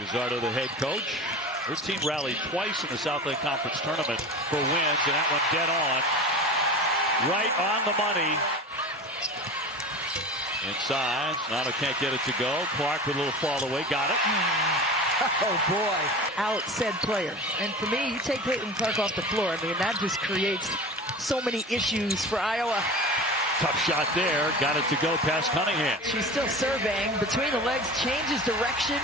Gazzardo, the head coach. Her team rallied twice in the Southland Conference tournament for wins, and that one dead on. Right on the money. Inside. Sonata can't get it to go. Clark with a little fall away. Got it. Oh, boy. Out said player. And for me, you take Caitlin Clark off the floor. I mean, that just creates so many issues for Iowa. Tough shot there. Got it to go past Cunningham. She's still surveying. Between the legs, changes direction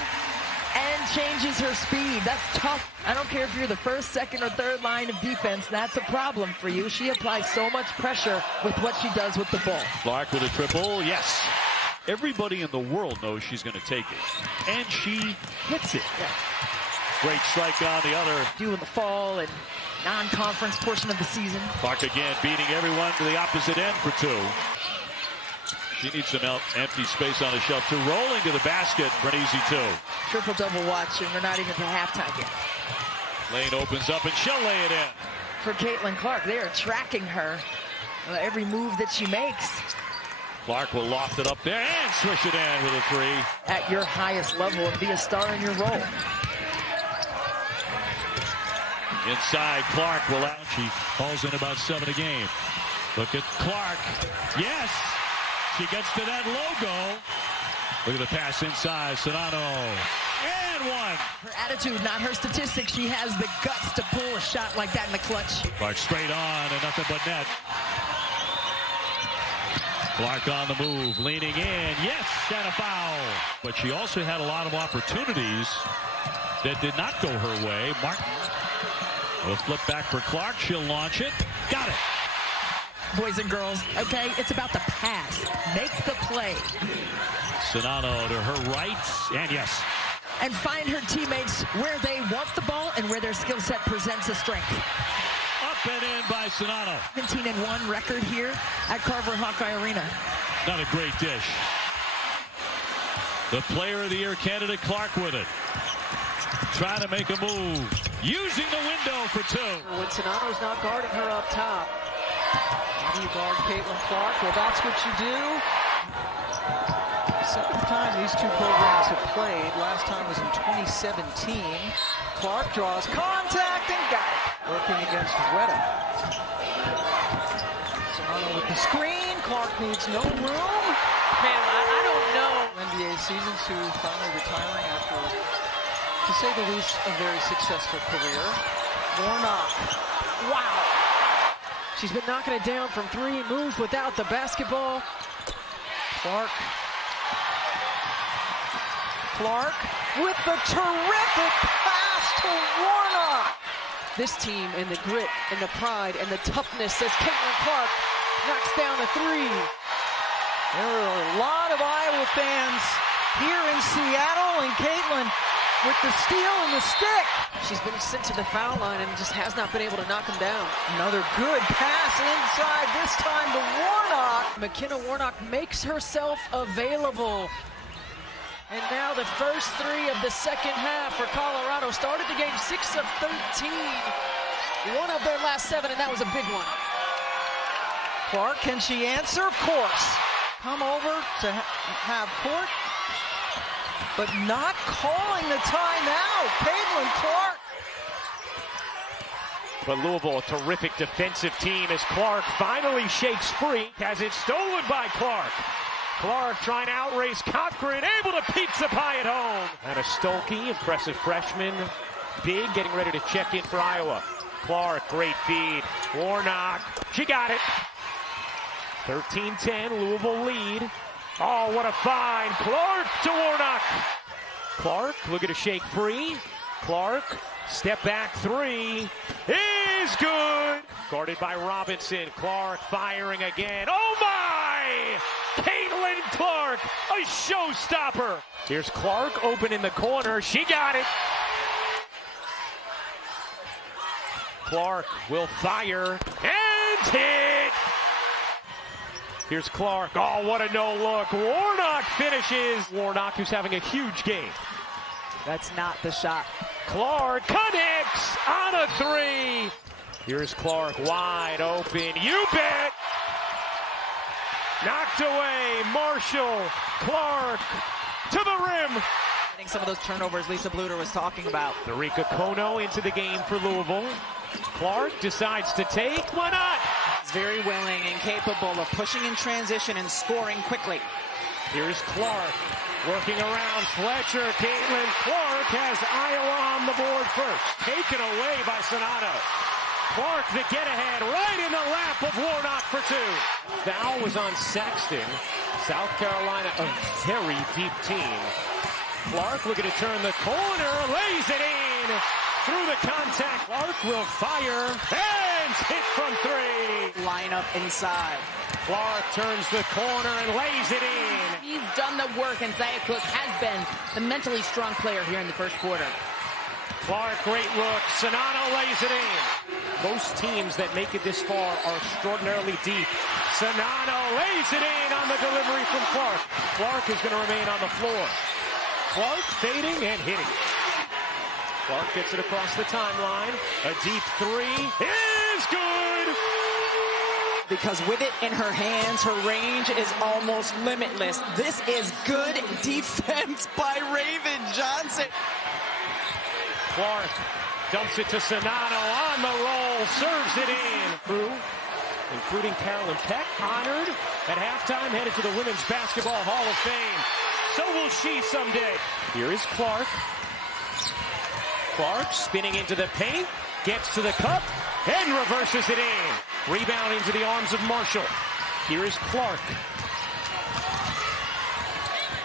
and changes her speed. That's tough. I don't care if you're the first, second, or third line of defense. That's a problem for you. She applies so much pressure with what she does with the ball. Clark with a triple. Yes. Everybody in the world knows she's going to take it. And she hits it. Yeah. Great strike on the other. Doing the fall and non-conference portion of the season. Clark again beating everyone to the opposite end for two. She needs some empty space on the shelf. Two rolling to the basket for an easy two. Triple-double watch, and we're not even to halftime yet. Lane opens up, and she'll lay it in. For Caitlin Clark, they are tracking her. Every move that she makes. Clark will loft it up there and swish it in with a three. At your highest level and be a star in your role. Inside, Clark will out. She falls in about 7 a game. Look at Clark. Yes! She gets to that logo. Look at the pass inside. Sonata. And one. Her attitude, not her statistics. She has the guts to pull a shot like that in the clutch. Clark straight on and nothing but net. Clark on the move, leaning in. Yes, and a foul. But she also had a lot of opportunities that did not go her way. Martin will flip back for Clark. She'll launch it. Got it. Boys and girls, okay, it's about the pass. Make the play. Sonata to her right, and yes. And find her teammates where they want the ball and where their skill set presents a strength. Up and in by Sonata. 17-1 record here at Carver Hawkeye Arena. Not a great dish. The Player of the Year candidate, Clark, with it. Trying to make a move. Using the window for two. When Sonato's not guarding her up top. How do you guard Caitlin Clark? Well, that's what you do. Second time these two programs have played. Last time was in 2017. Clark draws contact and got it. Working against Weta. Sonato with the screen. Clark needs no room. Man, I don't know. NBA seasons who finally retiring after, to say the least, a very successful career. Warnock. Wow. She's been knocking it down from three, moves without the basketball. Clark with the terrific pass to Warnock. This team and the grit and the pride and the toughness as Caitlin Clark knocks down a three. There are a lot of Iowa fans here in Seattle, and Caitlin with the steal and the stick. She's been sent to the foul line and just has not been able to knock him down. Another good pass inside, this time to Warnock. McKenna Warnock makes herself available. And now the first three of the second half for Colorado. Started the game 6 of 13. One of their last 7, and that was a big one. Clark, can she answer? Of course. Come over to have court, but not calling the timeout. Caitlin Clark. But Louisville, a terrific defensive team as Clark finally shakes free. Has it stolen by Clark. Clark trying to outrace Cochran, able to pizza pie at home. And a Stolke, impressive freshman. Big, getting ready to check in for Iowa. Clark, great feed. Warnock, she got it. 13-10, Louisville lead. Oh, what a find. Clark to Warnock. Clark, looking to shake free. Clark, step back three. Is good. Guarded by Robinson. Clark firing again. Oh my! Caitlin Clark, a showstopper. Here's Clark open in the corner. She got it. Clark will fire and hit. Here's Clark. Oh, what a no-look. Warnock finishes. Warnock, who's having a huge game. That's not the shot. Clark connects on a three. Here's Clark wide open. You bet. Knocked away. Marshall. Clark to the rim. Some of those turnovers Lisa Bluter was talking about. Narika Kono into the game for Louisville. Clark decides to take. Why not? He's very willing and capable of pushing in transition and scoring quickly. Here's Clark working around Fletcher. Caitlin Clark has Iowa on the board first. Taken away by Sonato. Clark the get-ahead right in the lap of Warnock for two. Foul was on Sexton. South Carolina, a very deep team. Clark looking to turn the corner, lays it in through the contact. Clark will fire and hit from three. Line up inside. Clark turns the corner and lays it in. He's done the work, and Zaya Cook has been the mentally strong player here in the first quarter. Clark, great look. Sonato lays it in. Most teams that make it this far are extraordinarily deep. Sonato lays it in on the delivery from Clark. Clark is going to remain on the floor. Clark fading and hitting. Clark gets it across the timeline. A deep three is good. Because with it in her hands, her range is almost limitless. This is good defense by Raven Johnson. Clark dumps it to Sonato on the roll, serves it in. Crew, including Carolyn Peck, honored at halftime, headed to the Women's Basketball Hall of Fame. So will she someday. Here is Clark. Clark spinning into the paint, gets to the cup, and reverses it in. Rebound into the arms of Marshall. Here is Clark.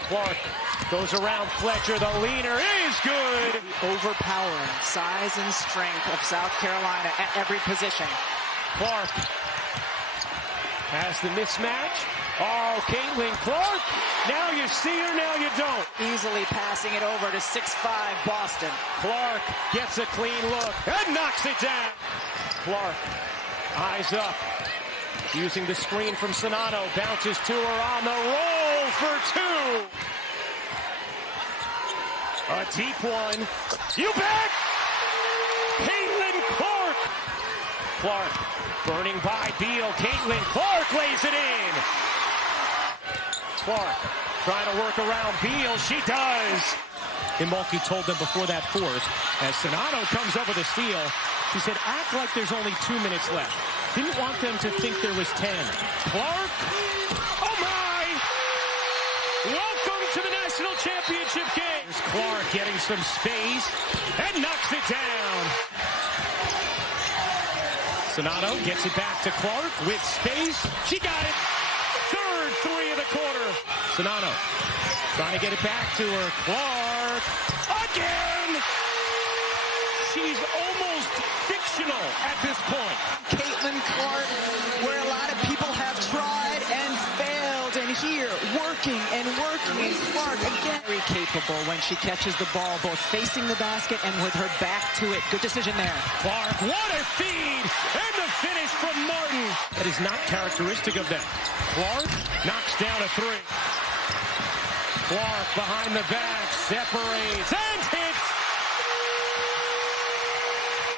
Clark goes around Fletcher. The leaner is good. Overpowering size and strength of South Carolina at every position. Clark has the mismatch. Oh, Caitlin Clark. Now you see her, now you don't. Easily passing it over to 6'5" Boston. Clark gets a clean look and knocks it down. Clark, eyes up. Using the screen from Sonato. Bounces to her on the roll for two. A deep one. You bet! Caitlin Clark. Clark burning by Beal. Caitlin Clark lays it in. Clark trying to work around Beal. She does. Mulkey told them before that fourth, as Sonato comes up with a steal, he said, act like there's only 2 minutes left. Didn't want them to think there was 10. Clark, oh my! Welcome to the national championship game. Here's Clark getting some space And knocks it down. Sonato gets it back to Clark with space. She got it. Third three of the quarter. Sonato trying to get it back to her. Clark Again! She's almost fictional at this point. Caitlin Clark, where a lot of people have tried and failed, and here, working, and Clark again. Very capable when she catches the ball, both facing the basket and with her back to it. Good decision there. Clark, what a feed! And the finish from Martin. that is not characteristic of them. Clark knocks down a three. Clark behind the back, separates, and hits!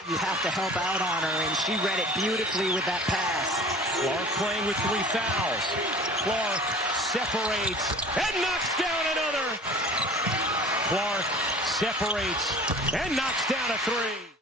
You have to help out on her, and she read it beautifully with that pass. Clark playing with 3 fouls. Clark separates and knocks down another. Clark separates and knocks down a 3.